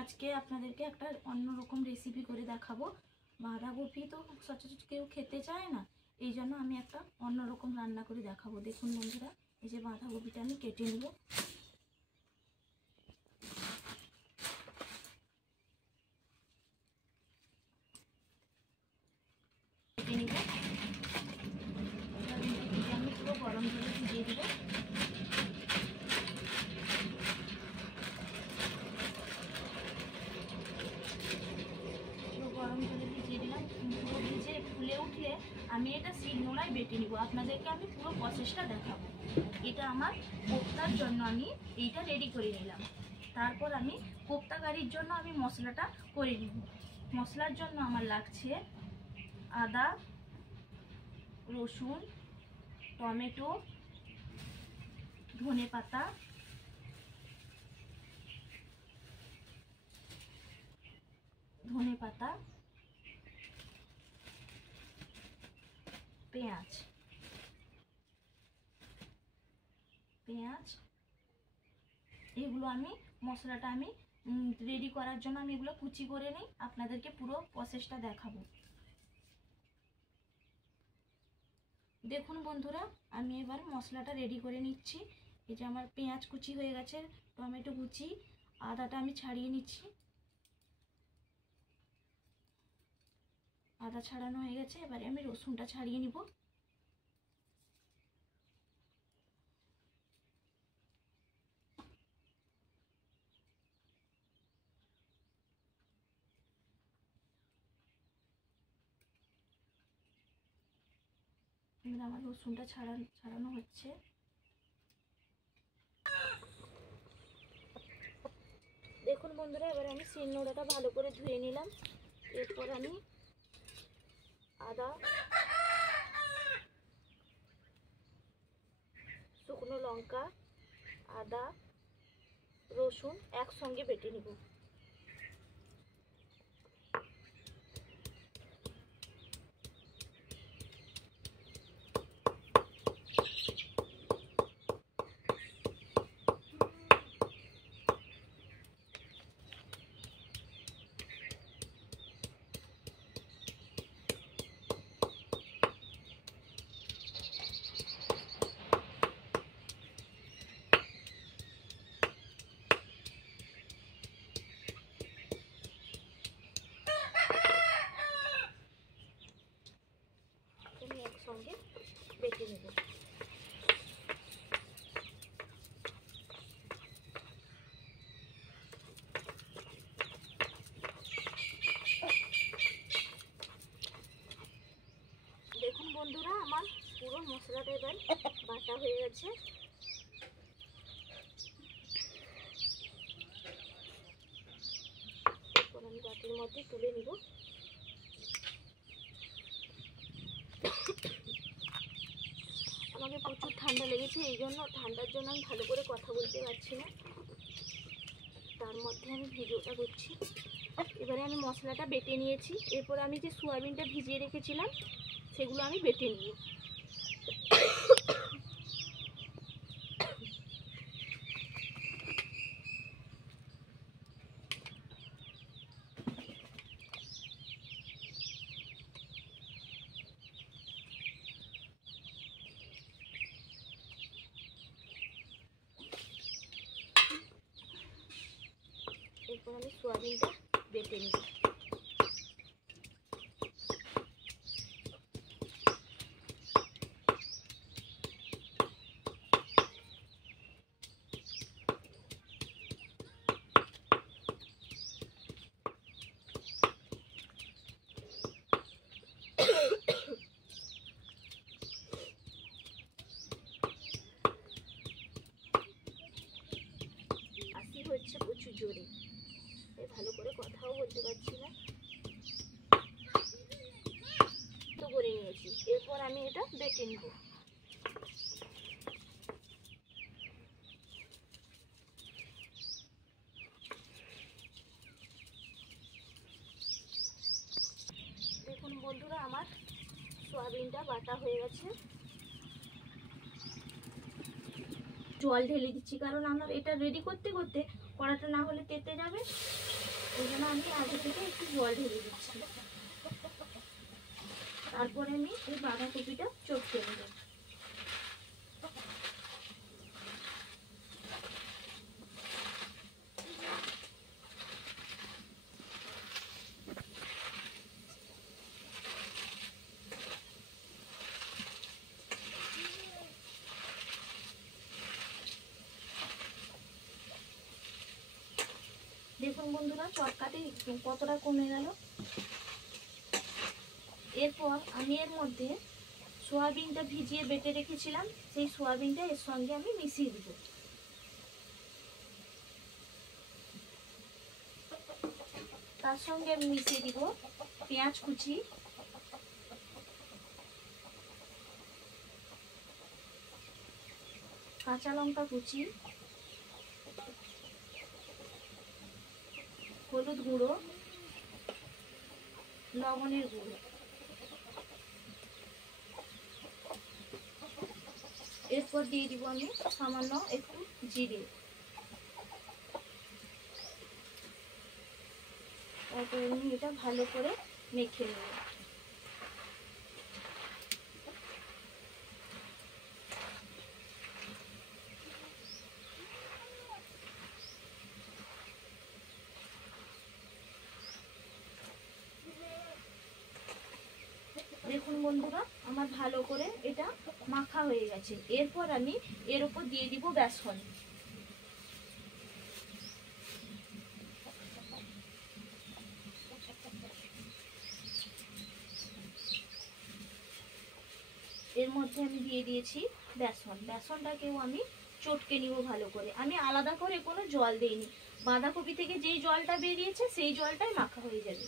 আজকে আপনাদেরকে একটা অন্যরকম রেসিপি করে দেখাবো। বাঁধাকপি তো সচরাচর কেউ খেতে চায় না, এই জন্য আমি একটা অন্যরকম রান্না করে দেখাবো। দেখুন বন্ধুরা, এই যে বাঁধাকপিটা আমি কেটে নেব। আমি পুরো গরম জলে ভিজিয়ে দেবো। গরম জলে ভিজিয়ে দিলাম, পুরো ভিজে ফুলে উঠলে আমি এটা শিলনোড়ায় বেটে নিব। আপনাদেরকে আমি পুরো প্রসেসটা দেখাবো। এটা আমার কোপ্তার জন্য আমি এইটা রেডি করে নিলাম। তারপর আমি কোপ্তা কারির জন্য আমি মশলাটা করে নিব। মশলার জন্য আমার লাগছে আদা, রসুন, টমেটো, ধনেপাতা, পেঁয়াজ এগুলো আমি মশলাটা আমি রেডি করার জন্য আমি এগুলো কুচি করে নিই। আপনাদেরকে পুরো প্রসেসটা দেখাবো। দেখুন বন্ধুরা, আমি এবার মশলাটা রেডি করে নিচ্ছি। এই যে আমার পেঁয়াজ কুচি হয়ে গেছে, টমেটো কুচি, আদাটা আমি ছাড়িয়ে নিচ্ছি। আদা ছাড়ানো হয়ে গেছে, এবারে আমি রসুনটা ছাড়িয়ে নিব। আমার রসুনটা ছাড়ানো হচ্ছে। দেখুন বন্ধুরা, এবার আমি শিলনোড়াটা ভালো করে ধুয়ে নিলাম। এরপর আমি আদা, শুকনো লঙ্কা, আদা, রসুন একসঙ্গে বেটে নিব। একসঙ্গে বেটে নেব। দেখুন বন্ধুরা, আমার পুরো মশলাটা এবার বাটা হয়ে গেছে। এরপর আমি বাটির মধ্যে তুলে নিব। আমাকে প্রচুর ঠান্ডা লেগেছে, এই জন্য ঠান্ডার জন্য আমি ভালো করে কথা বলতে পারছি না। তার মধ্যে আমি ভিডিওটা করছি। এবারে আমি মশলাটা বেটে নিয়েছি। এরপর আমি যে সয়াবিনটা ভিজিয়ে রেখেছিলাম সেগুলো আমি বেটে নিব। এরপর আমি সয়াবিনটা বেটে নিব। হচ্ছে প্রচুর জোরে, ভালো করে কথাও বলতে পারছি না। তো করে নিয়েছি, এরপর আমি এটা বেটে নিব। দেখুন বন্ধুরা, আমার সয়াবিনটা বাটা হয়ে গেছে। জল ঢেলে দিচ্ছি, কারণ আমরা এটা রেডি করতে করতে কড়াটা না হলে তেতে যাবে। যাবে, ওই জন্য আমি আগে থেকে একটু জল ঢেলে দিচ্ছি। তারপরে আমি এই বাঁধাকপিটা চটকে নেব। দেখুন বন্ধুরা, চটকাতে কতটা কমে গেল। এরপর আমি এর মধ্যে সোয়াবিনটা ভিজিয়ে বেটে রেখেছিলাম, সেই সোয়াবিনটা এর সঙ্গে আমি মিশিয়ে দিব। তার সঙ্গে আমি মিশিয়ে দিব পেঁয়াজ কুচি, কাঁচা লঙ্কা কুচি, হলুদ গুঁড়ো, লবণের গুঁড়ো। এরপর দিয়ে দিব আমি সামান্য একটু জিরে। তারপর আমি এটা ভালো করে মেখে নেব। দেখুন বন্ধুরা, আমার ভালো করে এটা মাখা হয়ে গেছে। এরপর আমি এর উপর দিয়ে দিব বেসন। এর মধ্যে আমি দিয়ে দিয়েছি বেসন। বেসনটাকেও আমি চটকে নিব ভালো করে। আমি আলাদা করে কোনো জল দেইনি, বাঁধাকপি থেকে যেই জলটা বেরিয়েছে সেই জলটাই মাখা হয়ে যাবে।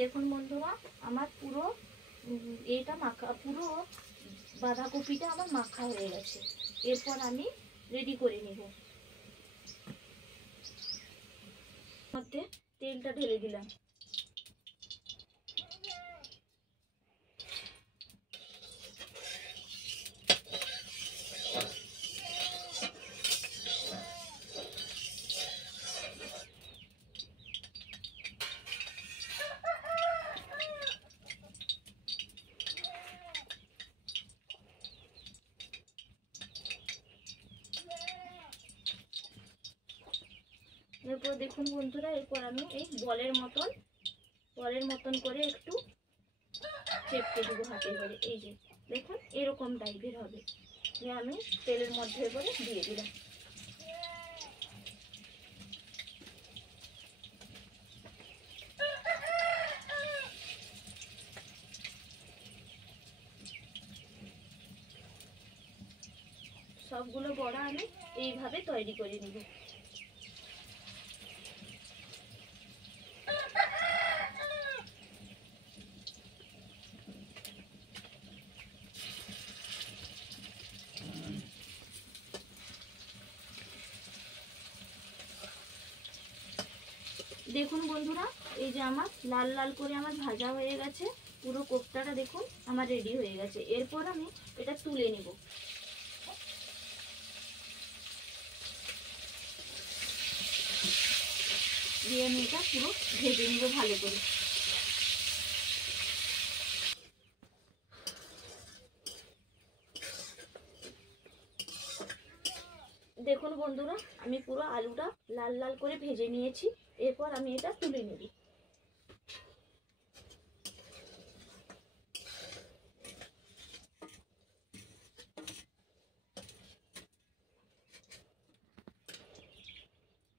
দেখুন বন্ধুরা, আমার পুরো এটা মাখা, পুরো বাঁধাকপিটা আমার মাখা হয়ে গেছে। এরপর আমি রেডি করে নেব। মধ্যে তেলটা ঢেলে দিলাম। এরপর দেখুন বন্ধুরা, এরপর আমি এই বলের মতন করে একটু চেপকে দেবো হাতের করে। এই যে দেখুন এরকম টাইপের হবে। যে আমি তেলের মধ্যে করে দিয়ে দিলাম। সবগুলো বড়া আমি এইভাবে তৈরি করে নিব। দেখুন বন্ধুরা, এই যে আমার লাল লাল করে আমার ভাজা হয়ে গেছে, পুরো কোফতাটা দেখুন আমার রেডি হয়ে গেছে। এরপর আমি এটা তুলে নেব। দিয়ে আমি এটা পুরো ভেজে নেব ভালো করে। দেখুন বন্ধুরা, আমি পুরো আলুটা লাল লাল করে ভেজে নিয়েছি। এরপর আমি এটা তুলে নেব।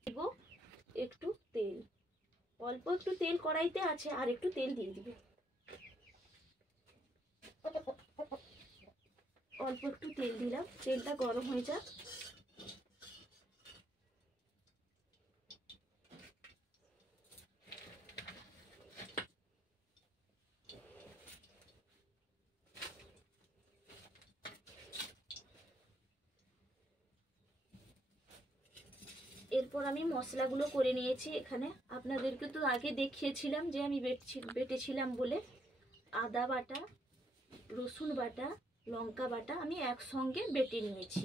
দিব একটু তেল, অল্প একটু তেল কড়াইতে আছে, আর একটু তেল দিয়ে দিব। অল্প একটু তেল দিলাম, তেলটা গরম হয়ে যাক। এরপর আমি মশলাগুলো করে নিয়েছি। এখানে আপনাদেরকে তো আগে দেখিয়েছিলাম যে আমি বেটেছিলাম বলে। আদা বাটা, রসুন বাটা, লঙ্কা বাটা আমি একসঙ্গে বেটে নিয়েছি।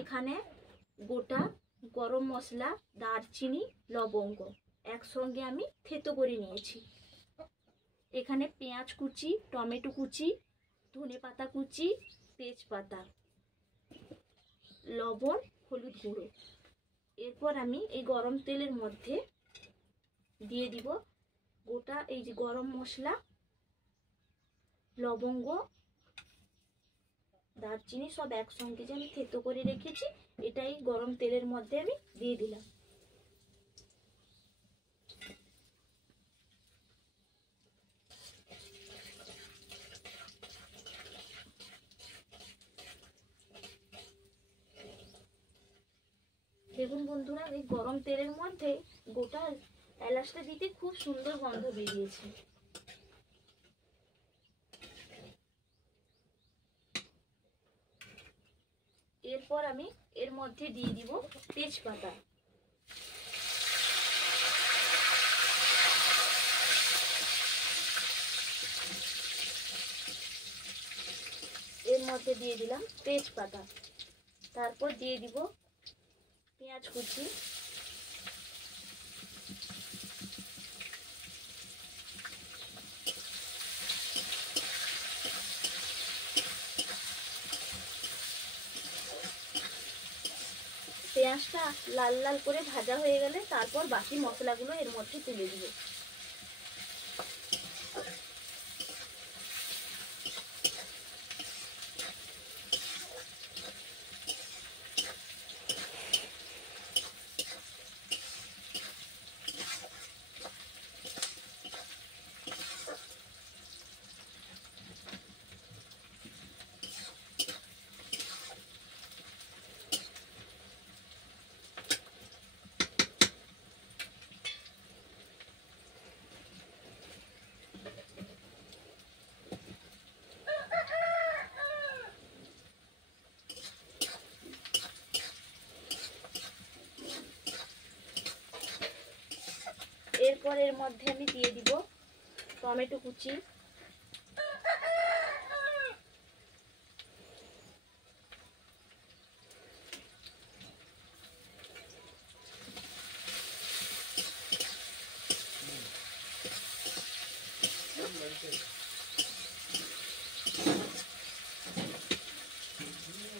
এখানে গোটা গরম মশলা, দারচিনি, লবঙ্গ একসঙ্গে আমি থেতো করে নিয়েছি। এখানে পেঁয়াজ কুচি, টমেটো কুচি, ধনেপাতা কুচি, তেজপাতা, লবণ, হলুদ গুঁড়ো। এরপর আমি এই গরম তেলের মধ্যে দিয়ে দিব গোটা এই যে গরম মশলা, লবঙ্গ, দারচিনি সব একসঙ্গে যে আমি থেতো করে রেখেছি, এটাই গরম তেলের মধ্যে আমি দিয়ে দিলাম। দেখুন বন্ধুরা, এই গরম তেলের মধ্যে গোটা এলাচটা দিতে খুব সুন্দর গন্ধ বেরিয়েছে। এরপর আমি এর মধ্যে দিয়ে দিব তেজপাতা। এর মধ্যে দিয়ে দিলাম তেজপাতা। তারপর দিয়ে দিব পেঁয়াজ কুচি, পেঁয়াজটা লাল লাল করে ভাজা হয়ে গেলে তারপর বাকি মশলাগুলো এর মধ্যে তুলে দিব। এরপর এর মধ্যে আমি দিয়ে দিব টমেটো কুচি,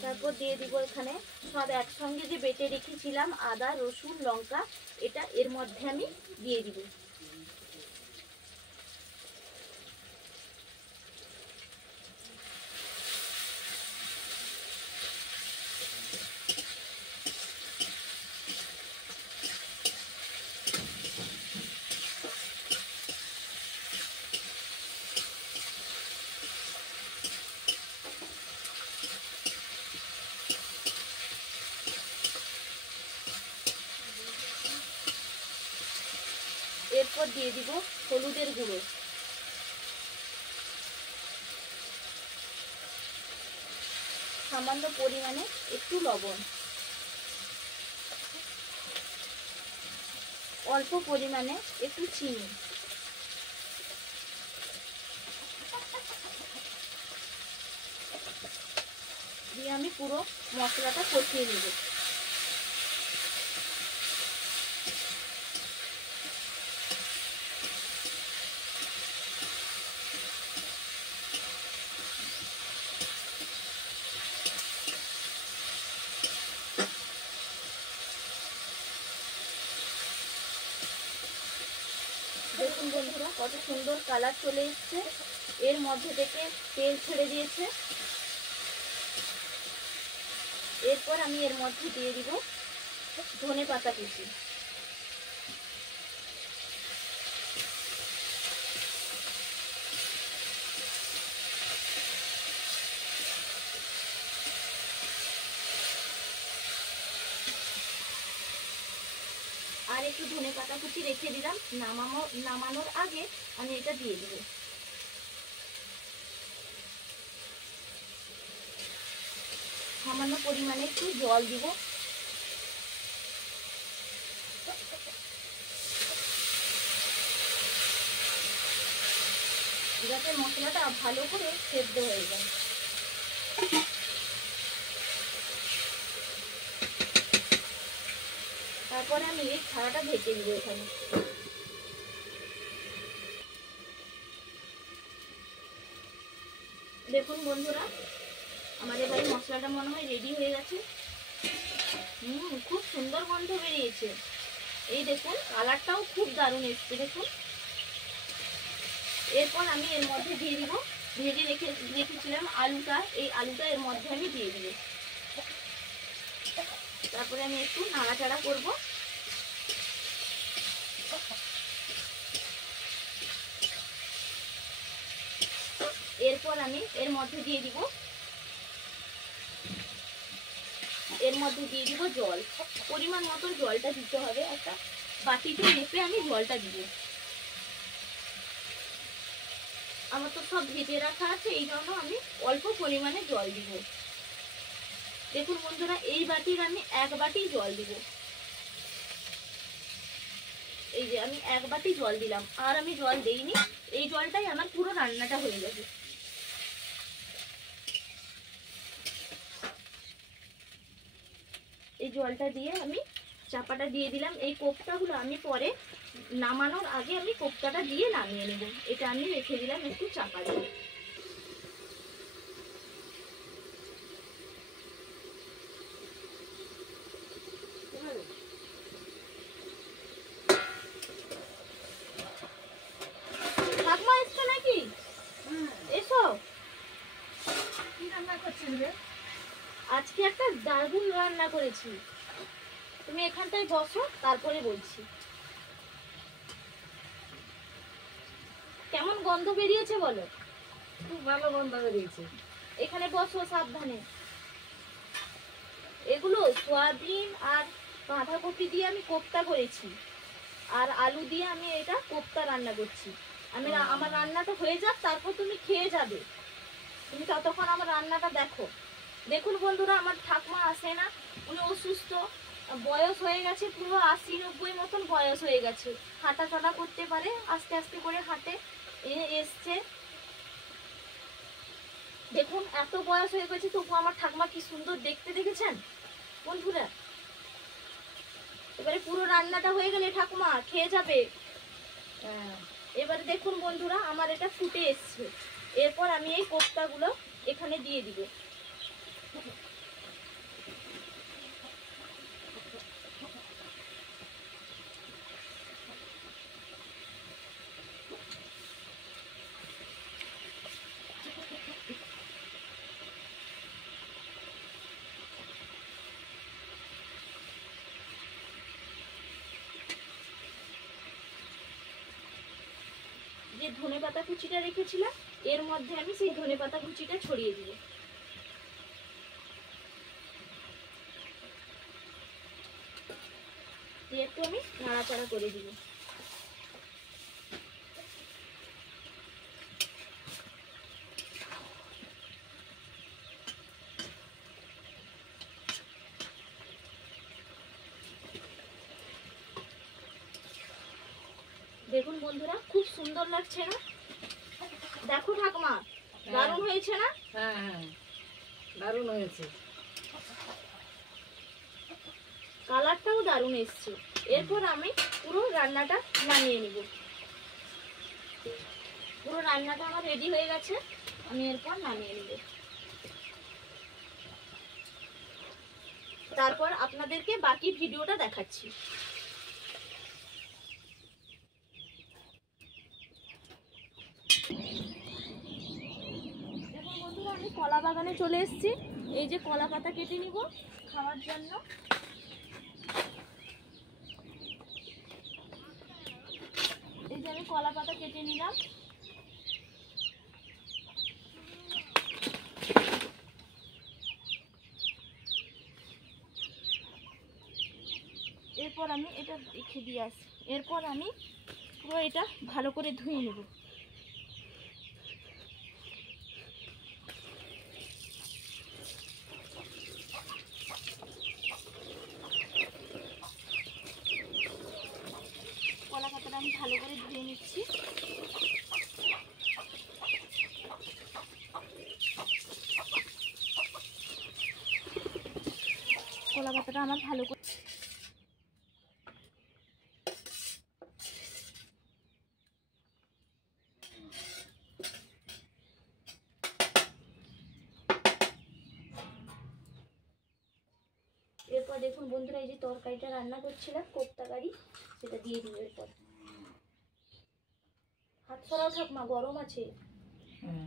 তারপর দিয়ে দিব এখানে সব একসঙ্গে যে বেটে রেখেছিলাম আদা, রসুন, লঙ্কা, এটা এর মধ্যে আমি দিয়ে দিব। এরপর দিয়ে দিব হলুদের গুঁড়ো, সামান্য পরিমাণে একটু লবণ, অল্প পরিমাণে একটু চিনি, দিয়ে আমি পুরো মশলাটা কষিয়ে নেব। দেখুন বন্ধুরা, কত সুন্দর কালার চলে এসছে, এর মধ্যে থেকে তেল ছেড়ে দিয়েছে। এরপর আমি এর মধ্যে দিয়ে দিব ধনেপাতা কুচি, আর একটু ধনেপাতা কুচি রেখে দিলাম, নামানোর আগে আমি এটা দিয়ে দিব। সামান্য পরিমাণে একটু জল দিব। যাতে মশলাটা ভালো করে সেদ্ধ হয়ে যায়। তারপরে আমি এই ছাড়াটা ভেজে নেবো এখানে। দেখুন বন্ধুরা, আমার এবারে মশলাটা মনে হয় রেডি হয়ে গেছে। খুব সুন্দর গন্ধ বেরিয়েছে। এই দেখুন কালারটাও খুব দারুণ এসছে দেখুন। এরপর আমি এর মধ্যে দিয়ে দিব ভেজে রেখেছিলাম আলুটা। এই আলুটা এর মধ্যে আমি দিয়ে দিব। তারপরে আমি একটু নাড়াচাড়া করব। এরপর আমি এর মধ্যে দিয়ে দিব জল। পরিমাণ মতো জলটা দিতে হবে। একটা বাটিতে মেপে আমি জলটা দিব। আমার তো সব ভেজে রাখা আছে, এই জন্য আমি অল্প পরিমাণে জল দিব। দেখুন বন্ধুরা, এই বাটির আমি 1 বাটি জল দিব। এই যে আমি 1 বাটি জল দিলাম, আর আমি জল দেইনি। এই জলটাই আমার পুরো রান্নাটা হয়ে যাবে। এই জলটা দিয়ে আমি চাপাটা দিয়ে দিলাম। এই কোপ্তাগুলো আমি পরে নামানোর আগে আমি কোপ্তাটা দিয়ে নামিয়ে নেব। এটা আমি রেখে দিলাম একটু চাপা দিয়ে। ঠাকুমা এসছো নাকি? এসো। কি রান্না করছিস রে? আজকে একটা দারুণ রান্না করেছি। তুমি এখানটায় বসো, তারপরে বলছি। কেমন গন্ধ বেরিয়েছে বলো? খুব ভালো গন্ধ বেরিয়েছে। এখানে বসো সাবধানে। এগুলো সয়াবিন আর বাঁধাকপি দিয়ে আমি কোপ্তা করেছি, আর আলু দিয়ে আমি এটা কোপ্তা রান্না করছি। আমার রান্নাটা হয়ে যাক, তারপর তুমি খেয়ে যাবে। তুমি ততক্ষণ আমার রান্নাটা দেখো। দেখুন বন্ধুরা, আমার ঠাকুমা আসে না, উনি অসুস্থ, বয়স হয়ে গেছে, পুরো 80-90 মতন বয়স হয়ে গেছে। হাঁটা চলা করতে পারে, আস্তে আস্তে করে হাঁটে। এসছে দেখুন, এত বয়স হয়ে গেছে তবু আমার ঠাকুমা কি সুন্দর দেখতে, দেখেছেন বন্ধুরা? এবারে পুরো রান্নাটা হয়ে গেলে ঠাকুমা খেয়ে যাবে। এবারে দেখুন বন্ধুরা, আমার এটা ফুটে এসছে। এরপর আমি এই কোপ্তাগুলো এখানে দিয়ে দিব। যে ধনেপাতা কুচিটা রেখেছিলাম, এর মধ্যে আমি সেই ধনেপাতা কুচিটা ছড়িয়ে দিব। দিয়ে একটু আমি নাড়াচাড়া করে দিব। দেখুন বন্ধুরা, খুব সুন্দর লাগছে না? দেখো ঠাকুমা, দারুণ হয়েছে না? হ্যাঁ হ্যাঁ, দারুণ হয়েছে। কালারটাও দারুণ এসছে। এরপর আমি পুরো রান্নাটা নামিয়ে নিব। পুরো রান্নাটা আমার রেডি হয়ে গেছে, আমি এরপর নামিয়ে নিব। তারপর আপনাদেরকে বাকি ভিডিওটা দেখাচ্ছি। দেখুন বন্ধুরা, আমি কলা বাগানে চলে এসেছি। এই যে কলা পাতা কেটে নিব খাওয়ার জন্য। এই যে আমি কলা পাতা কেটে নিলাম। এরপর আমি এটা রেখে দিয়ে আসি। এরপর আমি পুরো এটা ভালো করে ধুয়ে নেব। কলা পাতাটা আমি ভালো করে ধুয়ে নিচ্ছি। কলা পাতাটা আমার ভালো করে এরপর দেখুন বন্ধুরা, এই যে তরকারিটা রান্না করছিলাম কোপ্তা কারি, সেটা দিয়ে দিব এরপর। হাত সরাও ঠাকুমা, গরম আছে। হুম।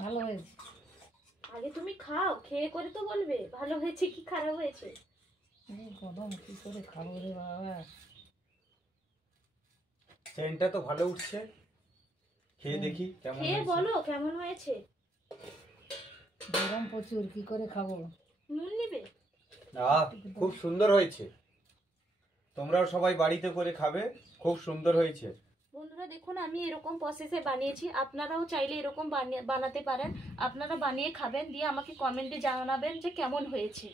ভালো হয়েছে। আগে তুমি খাও, খেয়ে করে তো বলবে ভালো হয়েছে কি খারাপ হয়েছে। এই গরম কি করে খাবো রে বাবা। সেন্টটা তো ভালো উঠছে, খেয়ে দেখি কেমন খেয়ে হয়েছে। বলো কেমন হয়েছে। গরম প্রচুর, কি করে খাবো। নুন নিবে? খুব সুন্দর হয়েছে, তোমরাও সবাই বাড়িতে করে খাবে, খুব সুন্দর হয়েছে। বন্ধুরা দেখুন, আমি এরকম প্রসেসে বানিয়েছি, আপনারাও চাইলে এরকম বানাতে পারেন। আপনারা বানিয়ে খাবেন, দিয়ে আমাকে কমেন্টে জানাবেন যে কেমন হয়েছে।